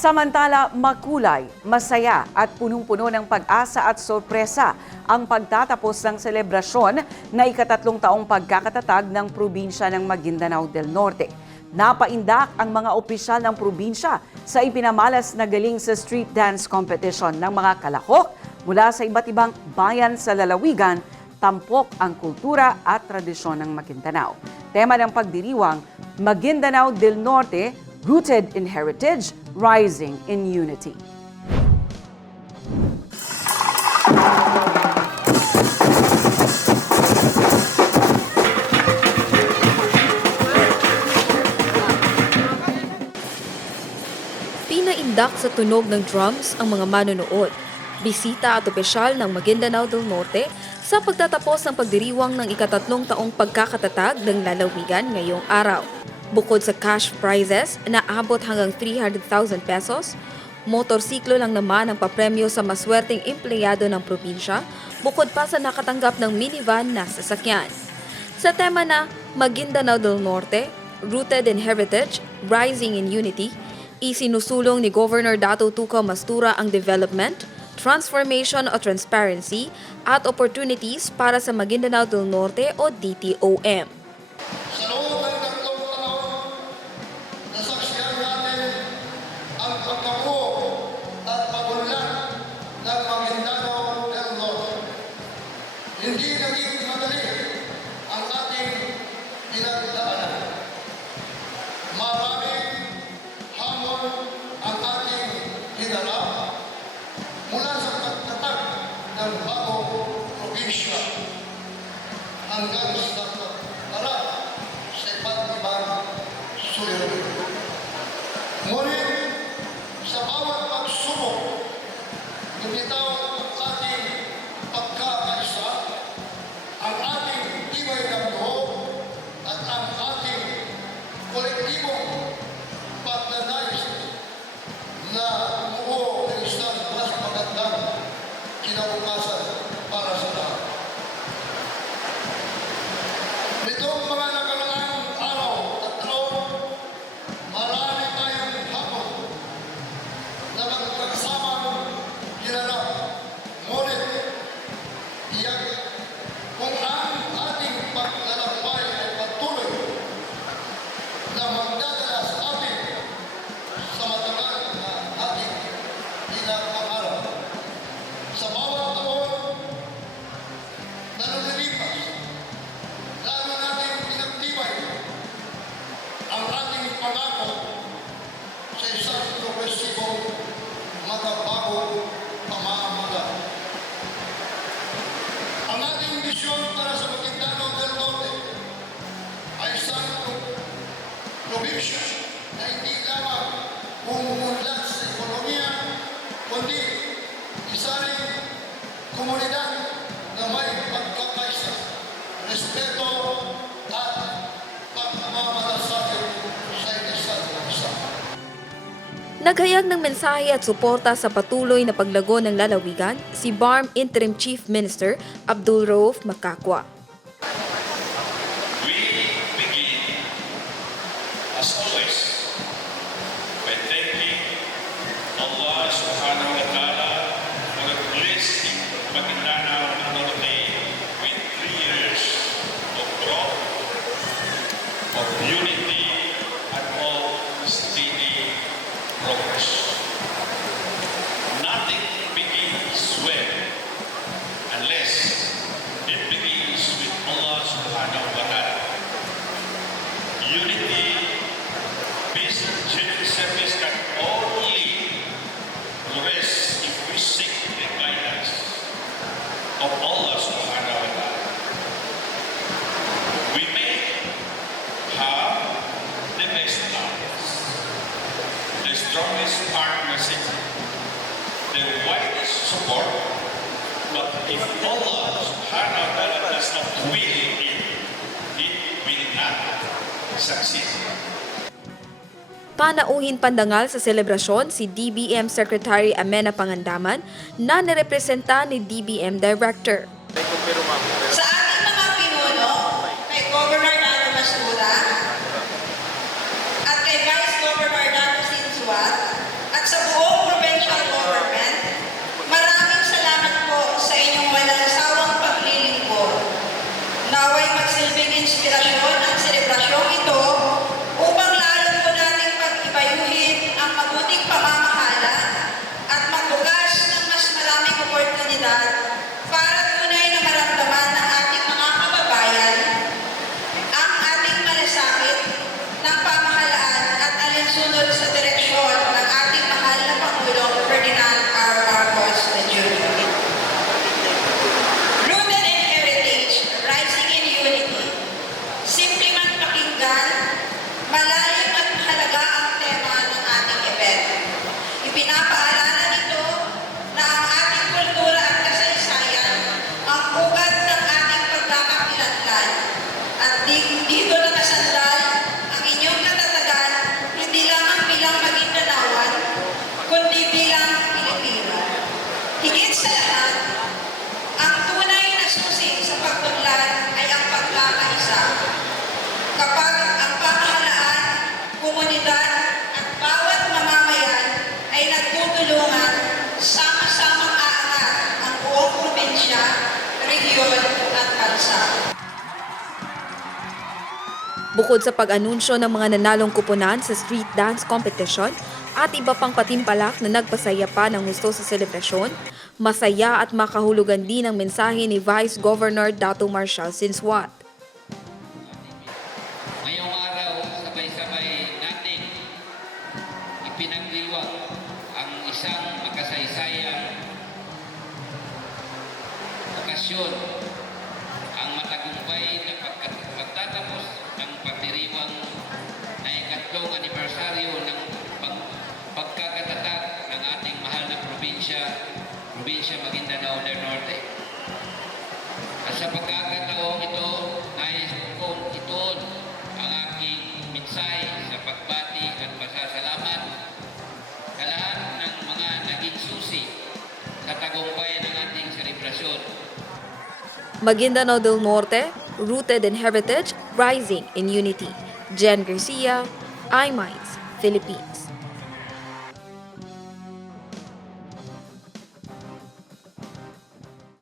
Samantala, makulay, masaya at punong-puno ng pag-asa at sorpresa ang pagtatapos ng selebrasyon na ikatatlong taong pagkakatatag ng probinsya ng Maguindanao del Norte. Napaindak ang mga opisyal ng probinsya sa ipinamalas na galing sa street dance competition ng mga kalahok mula sa iba't ibang bayan sa lalawigan, tampok ang kultura at tradisyon ng Maguindanao. Tema ng pagdiriwang, Maguindanao del Norte, Rooted in Heritage, Rising in Unity. Pinaindak sa tunog ng drums ang mga manonood, bisita at opisyal ng Maguindanao del Norte sa pagtatapos ng pagdiriwang ng ikatatlong taong pagkakatatag ng lalawigan ngayong araw. Bukod sa cash prizes na abot hanggang 300,000 pesos, motorsiklo lang naman ang papremyo sa maswerteng empleyado ng probinsya bukod pa sa nakatanggap ng minivan na sasakyan. Sa tema na Maguindanao del Norte, Rooted in Heritage, Rising in Unity, isinusulong ni Governor Dato Tuco Mastura ang development, transformation o transparency at opportunities para sa Maguindanao del Norte o DTOM. Sa loob ng tatlong taon, nasaksihan natin ang pagkabuo at pagunlad ng Maguindanao del Norte. Hindi naging madali ang ating pinagdaanan. Maraming hamon ang ating hinarap mula sa pagtatag ng bagong probinsya hanggang sa pagharap sa iba't ibang suliranin. Ngunit sa bawat pagsubok, lumitaw ang ating pagkakaisa, ang ating tibay ng loob at ang ating kolektibong pagnanais na bumuo ng isang mas magandang kinabukasan para sa lahat. Nitong mga nakaraang araw at taon, marami tayong hapon na magkakasamang ginanap. Ngunit, tiyak kung ang ating paglalakbay ay patuloy na magdadala sa atin sa matagal na ating pinapangarap. Sa bawat taon na lumilipas, lalo natin pinagtibay ang ating pangako sa isang progresibong makabagong pamamahala. Ang ating misyon para sa Maguindanao del Norte ay isang probinsya na hindi lamang umuunlad sa ekonomiya, kundi isa rin komunidad na may pagkakaisa, respeto at pagmamalasakit sa isa't isa. Naghayag ng mensahe at suporta sa patuloy na paglago ng lalawigan si BARM Interim Chief Minister Abdul Rauf Makakwa. We begin, as always, by thanking Allah subhanahu wa ta'ala for blessing Maguindanao del Norte with 3 years of growth, of unity, and of steady progress. Nothing begins well unless it begins with Allah subhanahu wa ta'ala. Unity, peace, and genuine service can only flourish if we seek the guidance of Allah subhanahu wa ta'ala. We may have the best knowledge, the strongest partnership, the widest support, but if Allah subhanahu wa ta'ala does not will it, it will not succeed. Panauhin pandangal sa selebrasyon si DBM Secretary Amena Pangandaman na nirepresenta ni DBM Director. Sa ating mga pinuno, kay Governor Dato Mastura at kay Vice Governor Dato Sinsuat at sa buong provincial government, maraming salamat po sa inyong walang sawang paglilingkod. Naway magsilbing inspirasyon ang selebrasyong ito upang lalo po nating pag-ibayuhin ang mabuting pamamahala at magbukas ng mas maraming oportunidad para tunay na maramdaman ng ating mga kababayan ang ating malasakit ng pamahalaan at alinsunod sa direksyon ng ating mahal na Pangulong Ferdinand R. Marcos Jr. Rooted in heritage, rising in unity. Simple man pakinggan, malalim at mahalaga ang tema ng ating event. Ipinapaalala nito na ang ating kultura at kasaysayan ang ugat ng ating pagkakakilanlan. At dito nakasandal ang inyong katatagan hindi lamang bilang Magindanaoan, kundi bilang Pilipino. Higit sa lahat, ang tunay na susi sa pagtunlad ay ang pagkakaisa. Kapag ang pamahalaan, komunidad at bawat mamamayan ay nagtutulungan, sama-samang aangat ang buong probinsya, rehiyon at bansa. Bukod sa pag-anunsyo ng mga nanalong kuponan sa street dance competition at iba pang patimpalak na nagpasaya pa ng gusto sa selebrasyon, masaya at makahulugan din ang mensahe ni Vice Governor Dato Marcial Sinswat. Ngayong araw, sabay-sabay natin ipinagdiwang ang isang makasaysayang okasyon, ang matagumpay na pagtatapos ng pagdiriwang na ikatlong anibersaryo ng pagkakatatag ng ating mahal na probinsya Maguindanao del Norte. At sa pagkakataong ito, nais kong ituon ang aking minsay sa pagbati at pasasalamat sa lahat ng mga naging susi sa tagumpay ng ating selebrasyon. Maguindanao del Norte, rooted in heritage, rising in unity. Jen Garcia, iMinds, Philippines.